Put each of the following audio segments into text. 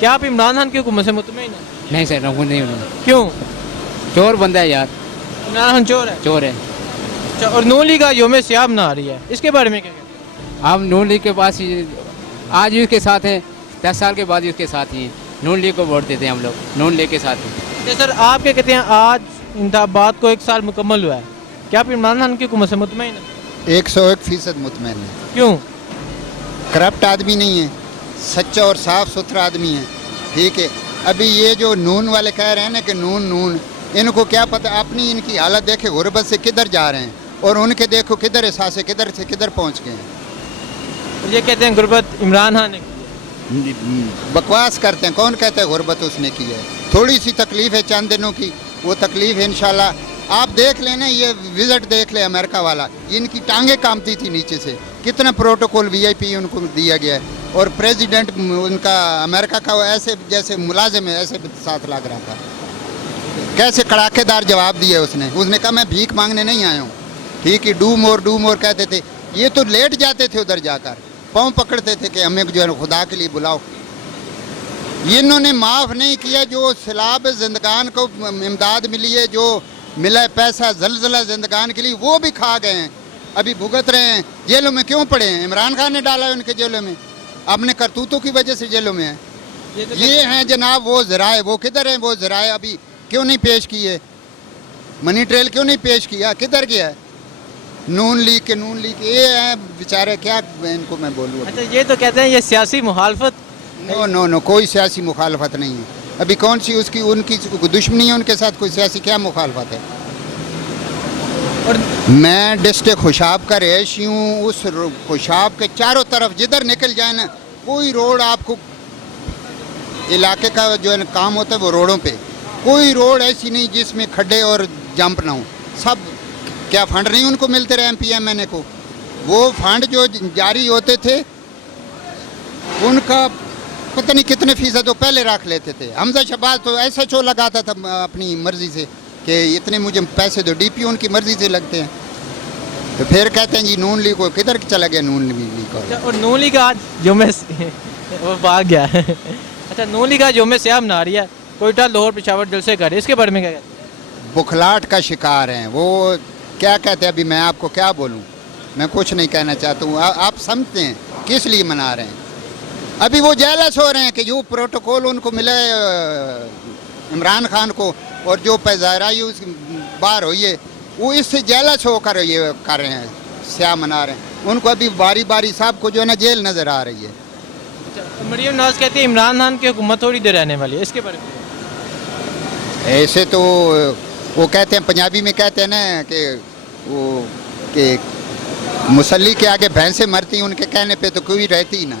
क्या आप इमरान खान की हुकूमत से मुतमईन हैं? नहीं सर, नहीं उन्होंने। क्यों? चोर बंदा है यार, इमरान खान चोर है? चोर है। अच्छा, और नून लीग का यौम सियाम ना आ रही है, इसके बारे में क्या कहते हैं? हम नून लीग के पास ही आज भी उसके साथ हैं, 10 साल के बाद भी उसके साथ ही हैं। नून लीग को वोट देते हैं हम लोग, नून लीग के साथ ही। अच्छा सर, आप क्या कहते हैं, आज इंतखाबात को 1 साल मुकम्मल हुआ है, क्या आप इमरान खान की हुकूमत से मुतमईन हैं? 101% मुतमईन है। क्यों? करप्ट आदमी नहीं है, सच्चा और साफ सुथरा आदमी है। ठीक है, अभी ये जो नून वाले कह रहे हैं ना कि नून नून, इनको क्या पता अपनी इनकी हालत देखे, गुर्बत से किधर जा रहे हैं, और उनके देखो किधर एहसास है, किधर से किधर पहुंच गए हैं। ये कहते हैं गुर्बत इमरान खान ने। बकवास करते हैं, कौन कहता है गुर्बत उसने की है? थोड़ी सी तकलीफ है चंद दिनों की, वो तकलीफ है इंशाल्लाह। आप देख लेना, ये विजिट देख ले अमेरिका वाला, इनकी टांगे कांपती थी नीचे से, कितना प्रोटोकॉल वीआईपी उनको दिया गया है, और प्रेसिडेंट उनका अमेरिका का वो ऐसे जैसे मुलाजिम है ऐसे साथ लग रहा था। कैसे कड़ाकेदार जवाब दिया उसने कहा मैं भीख मांगने नहीं आया हूँ। ठीक है, डू मोर कहते थे, ये तो लेट जाते थे उधर जाकर, पाँव पकड़ते थे कि हमें जो है खुदा के लिए बुलाओ। इन्होंने माफ़ नहीं किया जो सैलाब जिंदगान को इमदाद मिली है, जो मिला है पैसा जलजला जिंदगान के लिए, वो भी खा गए हैं, अभी भुगत रहे हैं। जेलों में क्यों पड़े हैं? इमरान खान ने डाला है उनके जेलों में, अपने करतूतों की वजह से जेलों में है। ये हैं जनाब वो ज़राए, वो किधर हैं वो ज़राए? अभी क्यों नहीं पेश किए? मनी ट्रेल क्यों नहीं पेश किया? किधर गया है? नून लीग ये हैं बेचारे, क्या इनको मैं बोलूँ। अच्छा, ये तो कहते हैं ये सियासी मुखालफत। नो, कोई सियासी मुखालफत नहीं है। अभी कौन सी उसकी उनकी दुश्मनी है उनके साथ? कोई सियासी क्या मुखालफत है? और मैं डिस्ट्रिक्ट खुशाब का रहायशी हूँ। उस खुशाब के चारों तरफ जिधर निकल जाए ना, कोई रोड आपको, इलाके का जो है काम होता है वो रोडों पे, कोई रोड ऐसी नहीं जिसमें खड्डे और जंप ना हो। सब क्या फंड नहीं उनको मिलते रहे MPMNA को? वो फंड जो जारी होते थे उनका पता नहीं कितने फीसद तो पहले रख लेते थे। हमजा शहबाज तो ऐसा शो लगाता था अपनी मर्जी से कि इतने मुझे पैसे दो, DP उनकी मर्जी से लगते हैं। तो फिर कहते हैं जी नून लीग को, किधर चला गया नून लीग को? और नून लीग आज जो में वो भाग गया है। अच्छा, नून लीग आज जो में सियाम ना रही है, कोयटा लाहौर पेशावर जलसे कर, इसके बारे में क्या कहते हैं? बुखलाहट का शिकार हैं वो। क्या कहते हैं, अभी मैं आपको क्या बोलूं? मैं कुछ नहीं कहना चाहता हूँ। आप समझते हैं किस लिए मना रहे हैं? अभी वो जेलस हो रहे हैं कि जो प्रोटोकॉल उनको मिला इमरान खान को, और जो पैजाराई उसकी बार हुई है, वो इससे जेलस होकर ये कर रहे हैं, स्या मना रहे हैं। उनको अभी बारी बारी साहब को जो है ना जेल नज़र आ रही है। अच्छा, मरियम नवाज कहती है इमरान खान की हुकूमत थोड़ी देर रहने वाली है, इसके बारे में? ऐसे तो वो कहते हैं, पंजाबी में कहते हैं ना कि वो कि मुसल्ली के आगे भैंसें मरती, उनके कहने पे तो कोई रहती ही ना।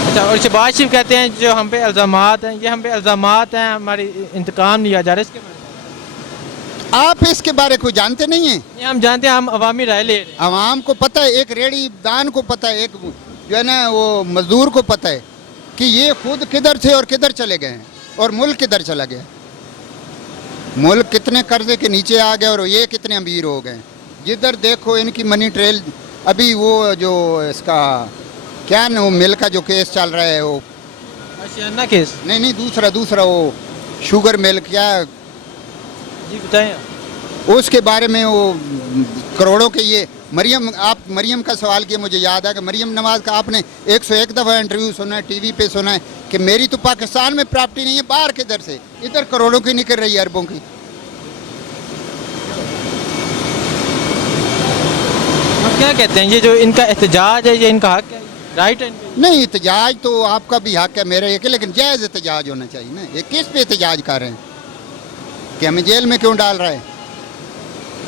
अच्छा, और शहबाज शरीफ कहते हैं जो हम पे इल्ज़ामात हैं, ये हम पे इल्ज़ामात हैं, हमारी इंतकाम लिया जा रहा है, इसके बारे में? आप इसके बारे को जानते नहीं हैं? ये हम जानते हैं, हम अवामी राय ले रहे हैं। आवाम को पता है, एक रेडी दान को पता है, एक जो है ना वो मजदूर को पता है कि ये खुद किधर थे और किधर चले गए हैं, और मुल्क किधर चला गया। मुल्क कितने कर्जे के नीचे आ गए और ये कितने अमीर हो गए। जिधर देखो इनकी मनी ट्रेल। अभी वो जो इसका क्या ना वो मिल का जो केस चल रहा है, वो आशियाना केस? नहीं, दूसरा वो शुगर मिल क्या, जी बताएं। उसके बारे में वो करोड़ों के ये आप मरियम का सवाल किया, मुझे याद है कि मरियम नवाज का आपने 101 दफ़ा इंटरव्यू सुना है, टीवी पे सुना है कि मेरी तो पाकिस्तान में प्रॉपर्टी नहीं है, बाहर किधर से, इधर करोड़ों की निकल रही है, अरबों की। हम क्या कहते हैं, ये जो इनका एहतजाज है, ये इनका हक है, राइट है? नहीं, एहतजाज तो आपका भी हक है, मेरा एक, लेकिन जायज़ एहतजाज होना चाहिए ना। ये किस पे एहतजाज कर रहे हैं कि हमें जेल में क्यों डाल रहा है?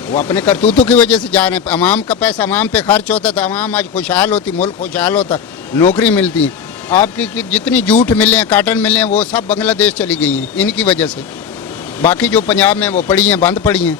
वो अपने करतूतों की वजह से जा रहे हैं। अवाम का पैसा अवाम पे खर्च होता था, अवाम आज खुशहाल होती, मुल्क खुशहाल होता, नौकरी मिलती। आपकी जितनी जूठ मिले हैं, काटन मिले हैं, वो सब बांग्लादेश चली गई हैं इनकी वजह से। बाकी जो पंजाब में वो पड़ी हैं, बंद पड़ी हैं।